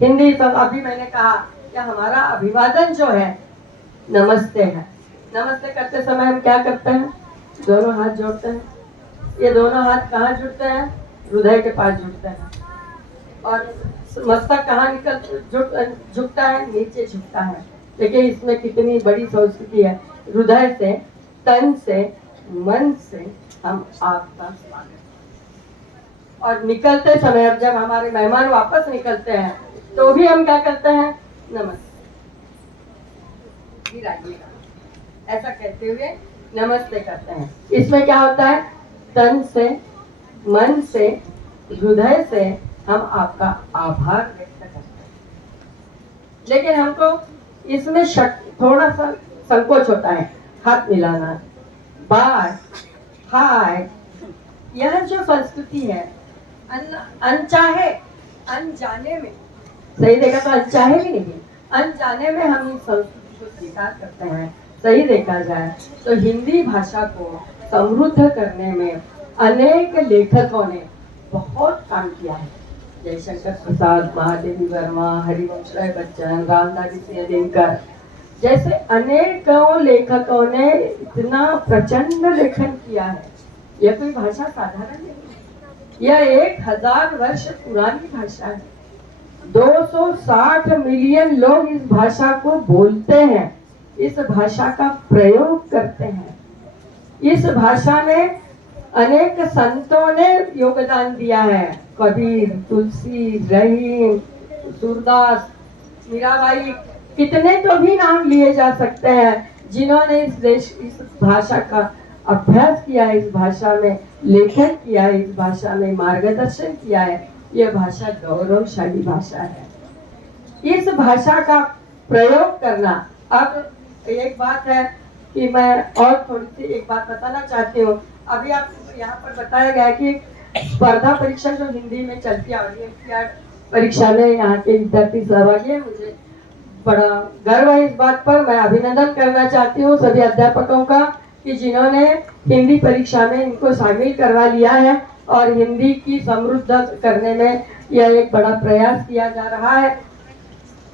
हिंदी अभी मैंने कहा कि हमारा अभिवादन जो है नमस्ते है। नमस्ते करते समय हम क्या करते हैं? दोनों हाथ जोड़ते हैं। ये दोनों हाथ कहाँ जुड़ते हैं? हृदय के पास जुड़ते हैं। और मस्तक कहाँ झुकता है? नीचे झुकता है। देखिए इसमें कितनी बड़ी संस्कृति है। हृदय से, तन से, मन से हम आपका स्वागत। और निकलते समय, अब जब हमारे मेहमान वापस निकलते हैं तो भी हम क्या करते हैं? नमस्ते, ऐसा कहते हुए नमस्ते करते हैं। इसमें क्या होता है? तन से, मन से, हृदय से हम आपका आभार व्यक्त करते हैं। लेकिन हमको इसमें थोड़ा सा संकोच होता है। हाथ मिलाना, बाय, हाय, यह जो संस्कृति है अनचाहे, अनजाने में, सही देखा तो अनचाहे भी नहीं, अनजाने में हम इस संस्कृति को स्वीकार करते हैं। सही देखा जाए तो हिंदी भाषा को समृद्ध करने में अनेक लेखकों ने बहुत काम किया है। जयशंकर प्रसाद, महादेवी वर्मा, हरिवंश राय बच्चन, रामधारी सिंह दिनकर जैसे अनेकों लेखकों ने इतना प्रचंड लेखन किया है। यह कोई भाषा साधारण नहीं है। यह 1000 वर्ष पुरानी भाषा है। 260 मिलियन लोग इस भाषा को बोलते हैं, इस भाषा का प्रयोग करते हैं। इस भाषा में अनेक संतों ने योगदान दिया है। कबीर, तुलसी, रहीम, सूरदास, मीराबाई, कितने तो भी नाम लिए जा सकते हैं जिन्होंने इस भाषा का अभ्यास किया है, इस भाषा में लेखन किया है, इस भाषा में मार्गदर्शन किया है। यह भाषा गौरवशाली भाषा है। इस भाषा का प्रयोग करना, अब एक बात है कि मैं और थोड़ी सी एक बात बताना चाहती हूँ अभी आपको यहाँ पर बताया गया कि स्पर्धा परीक्षा जो हिंदी में चलती आ रही है, एनसीईआरटी परीक्षा में यहाँ के विद्यार्थी सहभागी है। मुझे बड़ा गर्व है इस बात पर। मैं अभिनंदन करना चाहती हूँ सभी अध्यापकों का कि जिन्होंने हिंदी परीक्षा में इनको शामिल करवा लिया है और हिंदी की समृद्ध करने में यह एक बड़ा प्रयास किया जा रहा है।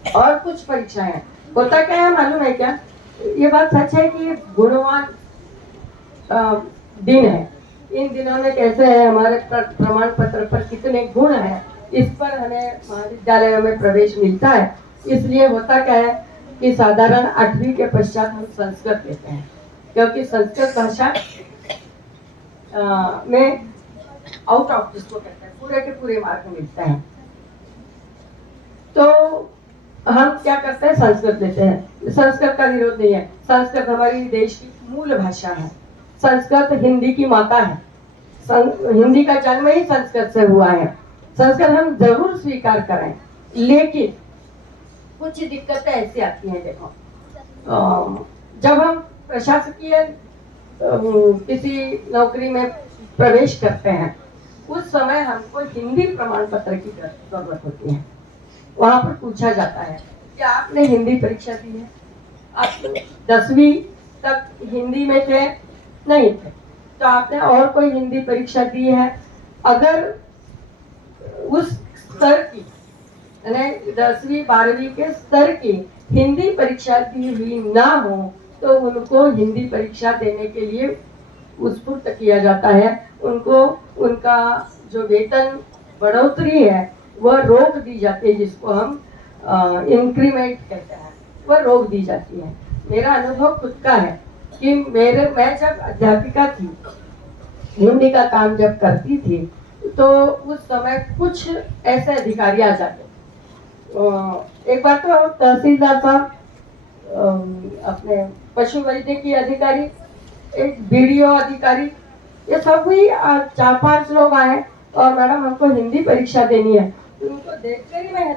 और कुछ परीक्षाएं होता क्या है मालूम है क्या? ये बात सच है कि गुणवान दिन है। इन दिनों में कैसे है, हमारे प्रमाण पत्र पर कितने गुण हैं, इस पर हमें महाविद्यालयों में प्रवेश मिलता है। इसलिए होता क्या है कि साधारण 8वीं के पश्चात हम संस्कृत लेते हैं, क्योंकि संस्कृत भाषा में आउट ऑफ जिसको कहते हैं पूरे के पूरे मार्क मिलते हैं। तो हम क्या करते हैं, संस्कृत लेते हैं। संस्कृत का विरोध नहीं है, संस्कृत हमारी देश की मूल भाषा है। संस्कृत हिंदी की माता है। हिंदी का जन्म ही संस्कृत से हुआ है। संस्कृत हम जरूर स्वीकार करें, लेकिन कुछ दिक्कतें ऐसी आती हैं। देखो, जब हम प्रशासकीय किसी नौकरी में प्रवेश करते हैं, उस समय हमको हिंदी प्रमाण पत्र की जरूरत होती है। वहां पर पूछा जाता है कि आपने हिंदी परीक्षा दी है? आप 10वीं तक हिंदी में थे? नहीं थे। तो आपने और कोई हिंदी परीक्षा दी है? अगर उस स्तर की, यानी 10वीं 12वीं के स्तर की हिंदी परीक्षा दी हुई ना हो, तो उनको हिंदी परीक्षा देने के लिए उत्स्फूर्त किया जाता है। उनको उनका जो वेतन बढ़ोतरी है वह रोक दी जाती है, जिसको हम इंक्रीमेंट कहते हैं, वह रोक दी जाती है। मेरा अनुभव खुद का है कि मैं जब अध्यापिका थी, हिंदी का काम जब करती थी, तो उस समय कुछ ऐसे अधिकारी आ जाते। एक बार तो तहसीलदार साहब, अपने पशु वैद्यकीय अधिकारी, एक बीडीओ अधिकारी, ये सब भी 4-5 लोग आए और मैडम हमको हिंदी परीक्षा देनी है। उनको देखकर ही मैं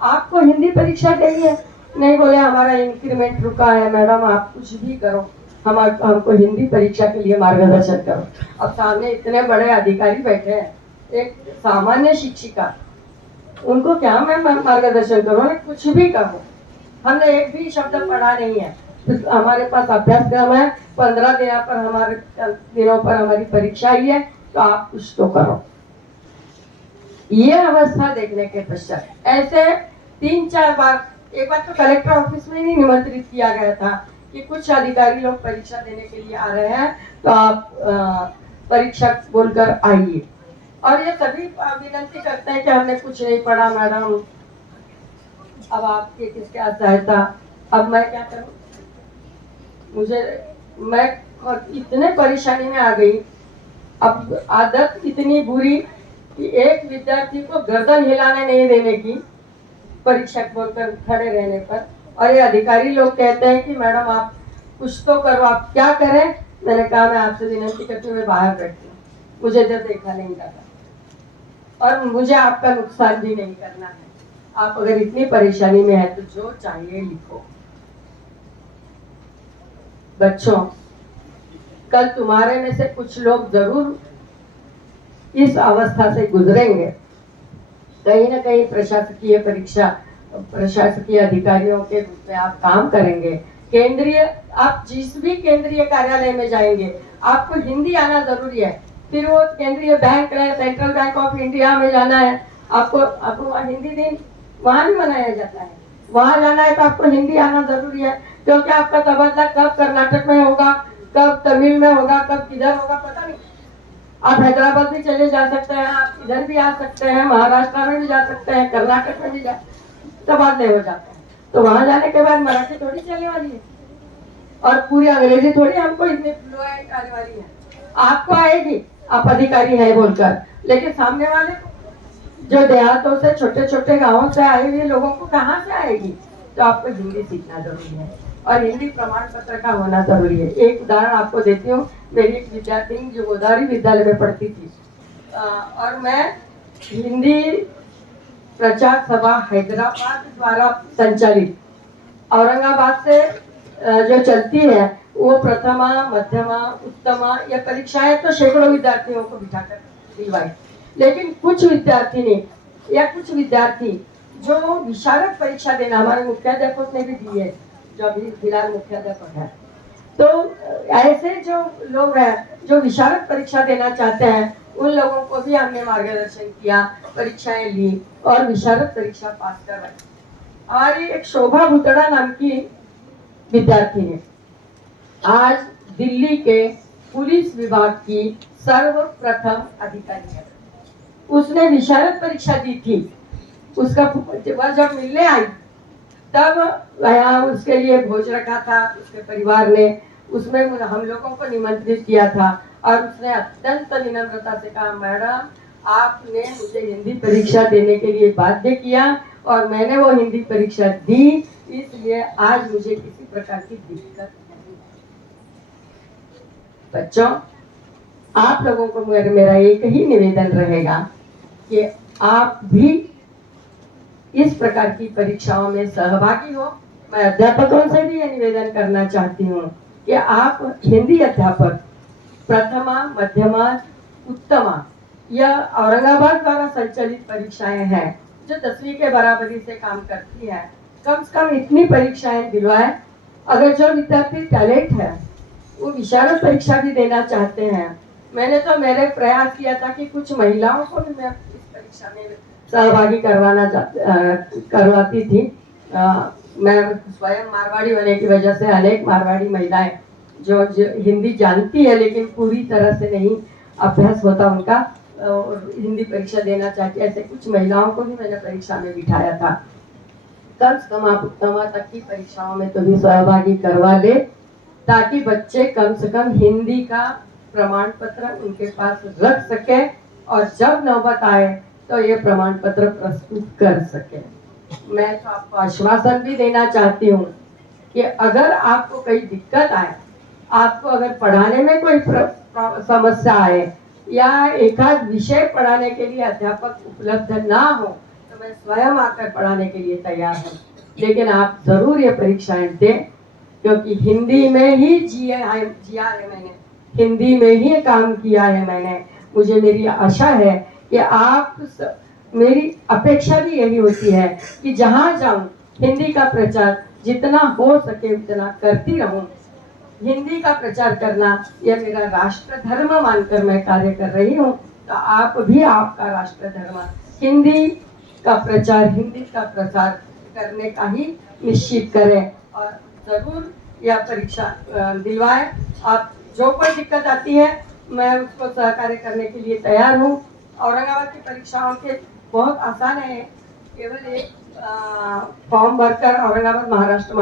आपको हिंदी परीक्षा देनी है? नहीं, बोले हमारा इंक्रीमेंट रुका है मैडम, आप कुछ भी करो, हमको हिंदी परीक्षा के लिए मार्गदर्शन करो। अब सामने इतने बड़े अधिकारी बैठे हैं, एक सामान्य शिक्षिका, उनको क्या मैं मार्गदर्शन करूँ? कुछ भी करो, हमने एक भी शब्द पढ़ा नहीं है। तो हमारे पास अभ्यासक्रम है, 15 दिनों पर हमारी परीक्षा ही है, तो आप कुछ तो करो। ये अवस्था देखने के पश्चात ऐसे 3-4 बार, एक बार तो कलेक्टर ऑफिस में ही निमंत्रित किया गया था कि कुछ अधिकारी लोग परीक्षा देने के लिए आ रहे हैं, तो आप परीक्षा बोलकर आइए। और ये सभी विनती करते हैं कि हमने कुछ नहीं पढ़ा मैडम, अब आपकी किसके सहायता, अब मैं क्या करूं? मैं इतने परेशानी में आ गई। अब आदत इतनी बुरी कि एक विद्यार्थी को गर्दन हिलाने नहीं देने की, परीक्षा बोलकर खड़े रहने पर। और ये अधिकारी लोग कहते हैं कि मैडम आप कुछ तो करो, आप क्या करें? मैंने कहा मैं आपसे विनती करती हूँ, मैं बाहर बैठती हूँ, मुझे तो देखा नहीं जाता और मुझे आपका नुकसान भी नहीं करना है। आप अगर इतनी परेशानी में है तो जो चाहिए लिखो। बच्चों, कल तुम्हारे में से कुछ लोग जरूर इस अवस्था से गुजरेंगे। कहीं ना कहीं प्रशासकीय परीक्षा, प्रशासकीय अधिकारियों के रूप में आप काम करेंगे। आप जिस भी केंद्रीय कार्यालय में जाएंगे, आपको हिंदी आना जरूरी है। फिर वो केंद्रीय बैंक है, सेंट्रल बैंक ऑफ इंडिया में जाना है, आपको वहाँ हिंदी दिन वहाँ भी मनाया जाता है। वहाँ जाना है तो आपको हिंदी आना जरूरी है, क्योंकि आपका तबादला कब कर्नाटक में होगा, कब तमिल में होगा, कब किधर होगा पता नहीं। आप हैदराबाद भी चले जा सकते हैं, आप इधर भी आ सकते हैं, महाराष्ट्र में भी जा सकते हैं, कर्नाटक में भी तबादले हो जाते हैं। तो वहां जाने के बाद मराठी थोड़ी चलने वाली है और पूरी अंग्रेजी थोड़ी हमको इतनी फ्लुएंट आने वाली है। आपको आएगी, आप अधिकारी है बोलकर, लेकिन सामने वाले जो देहातों से, छोटे छोटे गांवों से आए हुए लोगों को कहाँ से आएगी? तो आपको हिंदी सीखना जरूरी है और हिंदी प्रमाण पत्र का होना जरूरी है। एक उदाहरण आपको देती हूँ। मेरी एक विद्यार्थी जो गोदावरी विद्यालय में पढ़ती थी, और मैं हिंदी प्रचार सभा हैदराबाद द्वारा संचालित औरंगाबाद से जो चलती है, वो प्रथमा, मध्यमा, उत्तमा या परीक्षाएं तो सैकड़ों विद्यार्थियों को बिठाकर दिलवाई, लेकिन कुछ विद्यार्थी ने या कुछ विद्यार्थी जो विशारद परीक्षा देना, हमारे मुख्याध्यापक ने भी दी है, जो अभी फिलहाल मुख्याध्यापक है, तो ऐसे जो लोग हैं जो विशारद परीक्षा देना चाहते हैं, उन लोगों को भी हमने मार्गदर्शन किया, परीक्षाएं ली और विशारद परीक्षा पास करवाई। हमारी एक शोभा भुतड़ा नाम की विद्यार्थी ने आज दिल्ली के पुलिस विभाग की सर्वप्रथम अधिकारी है। उसने विशारद परीक्षा दी थी। उसका वह जब मिलने आई तब वहाँ उसके लिए भोज रखा था उसके परिवार ने, उसमें हम लोगों को निमंत्रित किया था और उसने अत्यंत विनम्रता से कहा, मैडम आपने मुझे हिंदी परीक्षा देने के लिए बाध्य किया और मैंने वो हिंदी परीक्षा दी, इसलिए आज मुझे किसी प्रकार की दिक्कत नहीं। बच्चों, आप लोगों को मेरा एक ही निवेदन रहेगा कि आप भी इस प्रकार की परीक्षाओं में सहभागी हो। मैं अध्यापकों से भी यह निवेदन करना चाहती हूँ कि आप हिंदी अध्यापक प्रथमा, मध्यमा, उत्तमा या औरंगाबाद द्वारा संचालित परीक्षाएं हैं जो 10वीं के बराबरी से काम करती है, कम से कम इतनी परीक्षाएं दिलवाएं। अगर जो विद्यार्थी टैलेंट है वो विशारद परीक्षा भी देना चाहते हैं, मैंने तो मेरे प्रयास किया था कि कुछ महिलाओं को भी मैं इस परीक्षा में सहभागी करवाती थी। मैं स्वयं मारवाड़ी होने की वजह से अनेक मारवाड़ी महिलाएं जो हिंदी जानती है लेकिन पूरी तरह से नहीं अभ्यास होता उनका, और हिंदी परीक्षा देना चाहती, ऐसे कुछ महिलाओं को भी मैंने परीक्षा में बिठाया था। कम से कम आप उत्तमा तक की परीक्षाओं में तो भी सहभागी करवा ले, ताकि बच्चे कम से कम हिंदी का प्रमाण पत्र उनके पास रख सके और जब नौबत आए तो ये प्रमाण पत्र प्रस्तुत कर सके। मैं तो आपको आश्वासन भी देना चाहती हूँ कि अगर आपको कोई दिक्कत आए, आपको अगर पढ़ाने में कोई समस्या आए या एकाध विषय पढ़ाने के लिए अध्यापक उपलब्ध ना हो, तो मैं स्वयं आकर पढ़ाने के लिए तैयार हूँ। लेकिन आप जरूर ये परीक्षाएं दें, क्योंकि हिंदी में ही जिया है मैंने, हिंदी में ही काम किया है मैंने। मुझे मेरी आशा है कि आप मेरी अपेक्षा भी यही होती है कि जहाँ जाऊं हिंदी का प्रचार जितना हो सके उतना करती रहूं। हिंदी का प्रचार करना यह मेरा राष्ट्र धर्म मानकर मैं कार्य कर रही हूँ, तो आप भी आपका राष्ट्र धर्म हिंदी का प्रचार, हिंदी का प्रसार करने का ही निश्चित करें और जरूर यह परीक्षा दिलवाएं। आप जो कोई दिक्कत आती है मैं उसको सहकार्य करने के लिए तैयार हूँ। औरंगाबाद की परीक्षाओं के बहुत आसान है, केवल एक फॉर्म भरकर औरंगाबाद महाराष्ट्र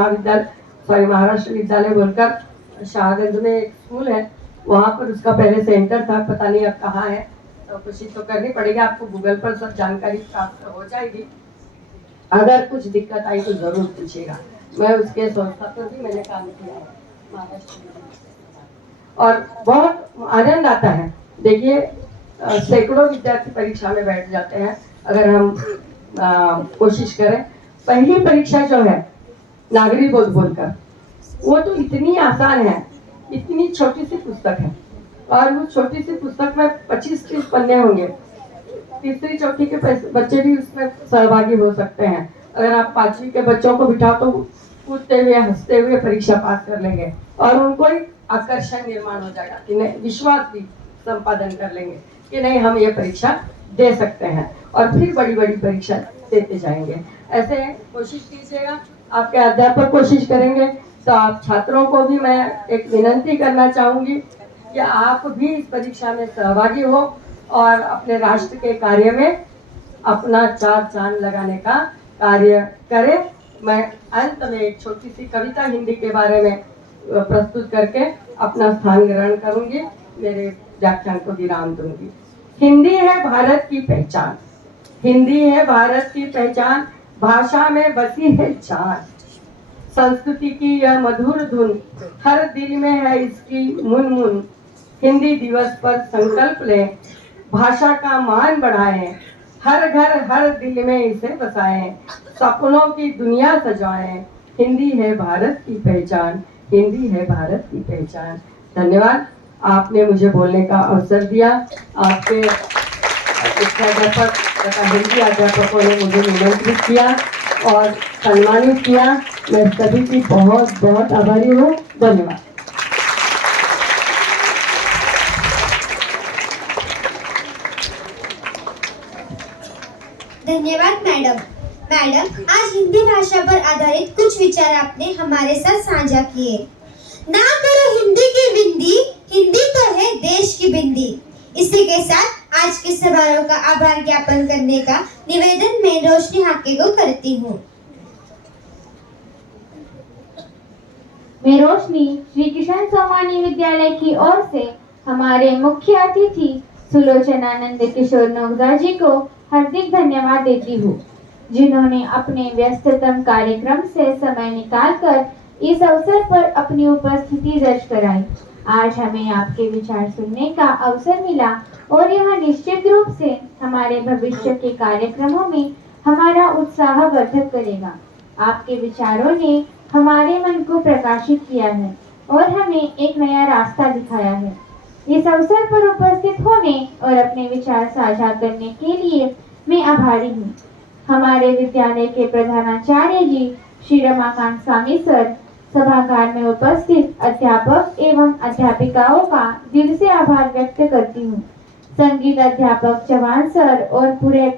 विद्यालय बोलकर शाहगंज में एक स्कूल है, वहाँ पर उसका पहले सेंटर था, पता नहीं अब कहाँ है, तो कोशिश तो करनी पड़ेगी। आपको गूगल पर सब जानकारी प्राप्त हो जाएगी। अगर कुछ दिक्कत आई तो जरूर पूछिएगा। मैं उसके संस्था पर भी मैंने काम किया है महाराष्ट्र में, और बहुत आनंद आता है। देखिए सैकड़ों विद्यार्थी परीक्षा में बैठ जाते हैं अगर हम कोशिश करें। पहली परीक्षा जो है नागरिक बोध बोलकर, वो तो इतनी आसान है, इतनी छोटी सी पुस्तक है और वो छोटी सी पुस्तक में 25-30 पन्ने होंगे। तीसरी चौथी के बच्चे भी उसमें सहभागी हो सकते हैं। अगर आप 5वीं के बच्चों को बिठाओ तो कूदते हुए हंसते हुए परीक्षा पास कर लेंगे और उनको एक आकर्षण निर्माण हो जाएगा कि नहीं, विश्वास भी संपादन कर लेंगे कि नहीं हम ये परीक्षा दे सकते हैं, और फिर बड़ी बड़ी परीक्षा देते जाएंगे। ऐसे कोशिश कीजिएगा, आपके अध्यापक कोशिश करेंगे, तो आप छात्रों को भी मैं एक विनंती करना चाहूंगी कि आप भी इस परीक्षा में सहभागी हो और अपने राष्ट्र के कार्य में अपना चार चांद लगाने का कार्य करें। मैं अंत में एक छोटी सी कविता हिंदी के बारे में प्रस्तुत करके अपना स्थान ग्रहण करूंगी, मेरे व्याख्यान को विराम दूंगी। हिंदी है भारत की पहचान, हिंदी है भारत की पहचान, भाषा में बसी है जान। संस्कृति की यह मधुर धुन, हर दिल में है इसकी मुनमुन। हिंदी दिवस पर संकल्प लें, भाषा का मान बढ़ाएं, हर घर हर दिल में इसे बसाएं, सपनों की दुनिया सजाएं। हिंदी है भारत की पहचान, हिंदी है भारत की पहचान। धन्यवाद, आपने मुझे बोलने का अवसर दिया। आपके शिक्षाध्यापक तथा हिंदी अध्यापकों ने मुझे निमंत्रित किया और सम्मानित किया। मैं सभी की बहुत बहुत आभारी हूँ। धन्यवाद। धन्यवाद मैडम। मैडम, आज हिंदी भाषा पर आधारित कुछ विचार आपने हमारे साथ साझा किए। ना करो हिंदी की बिंदी, हिंदी तो है देश की बिंदी। इसी के साथ आज के समारोह का आभार ज्ञापन करने का निवेदन मैं रोशनी हाके को करती हूँ। मैं रोशनी श्री किशन सोमानी विद्यालय की ओर से हमारे मुख्य अतिथि सुलोचना नंद किशोर नोगजा जी को हार्दिक धन्यवाद देती हूँ, जिन्होंने अपने व्यस्ततम कार्यक्रम से समय निकालकर इस अवसर पर अपनी उपस्थिति दर्ज कराई। आज हमें आपके विचार सुनने का अवसर मिला और यह निश्चित रूप से हमारे भविष्य के कार्यक्रमों में हमारा उत्साह वर्धक करेगा। आपके विचारों ने हमारे मन को प्रकाशित किया है और हमें एक नया रास्ता दिखाया है। इस अवसर पर उपस्थित होने और अपने विचार साझा करने के लिए मैं आभारी हूँ। हमारे विद्यालय के प्रधानाचार्य जी श्री रमाकांत स्वामी सर, सभागार में उपस्थित अध्यापक एवं अध्यापिकाओं का दिल से आभार व्यक्त करती हूँ। संगीत अध्यापक चौहान सर और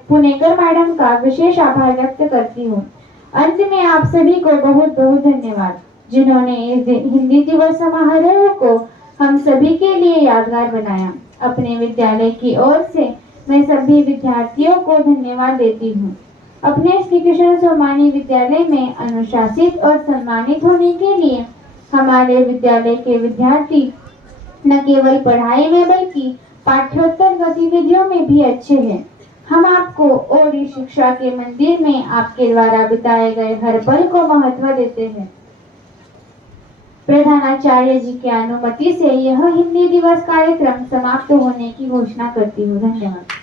पुनेकर मैडम का विशेष आभार व्यक्त करती हूँ। अंत में आप सभी को बहुत बहुत धन्यवाद, जिन्होंने इस हिंदी दिवस समारोह को हम सभी के लिए यादगार बनाया। अपने विद्यालय की ओर से मैं सभी विद्यार्थियों को धन्यवाद देती हूँ। अपने श्री कृष्ण सोमानी विद्यालय में अनुशासित और सम्मानित होने के लिए हमारे विद्यालय के विद्यार्थी न केवल पढ़ाई में बल्कि पाठ्योत्तर गतिविधियों में भी अच्छे हैं। हम आपको और इस शिक्षा के मंदिर में आपके द्वारा बिताए गए हर पल को महत्व देते हैं। प्रधानाचार्य जी की अनुमति से यह हिंदी दिवस कार्यक्रम समाप्त होने की घोषणा करती हूँ। धन्यवाद।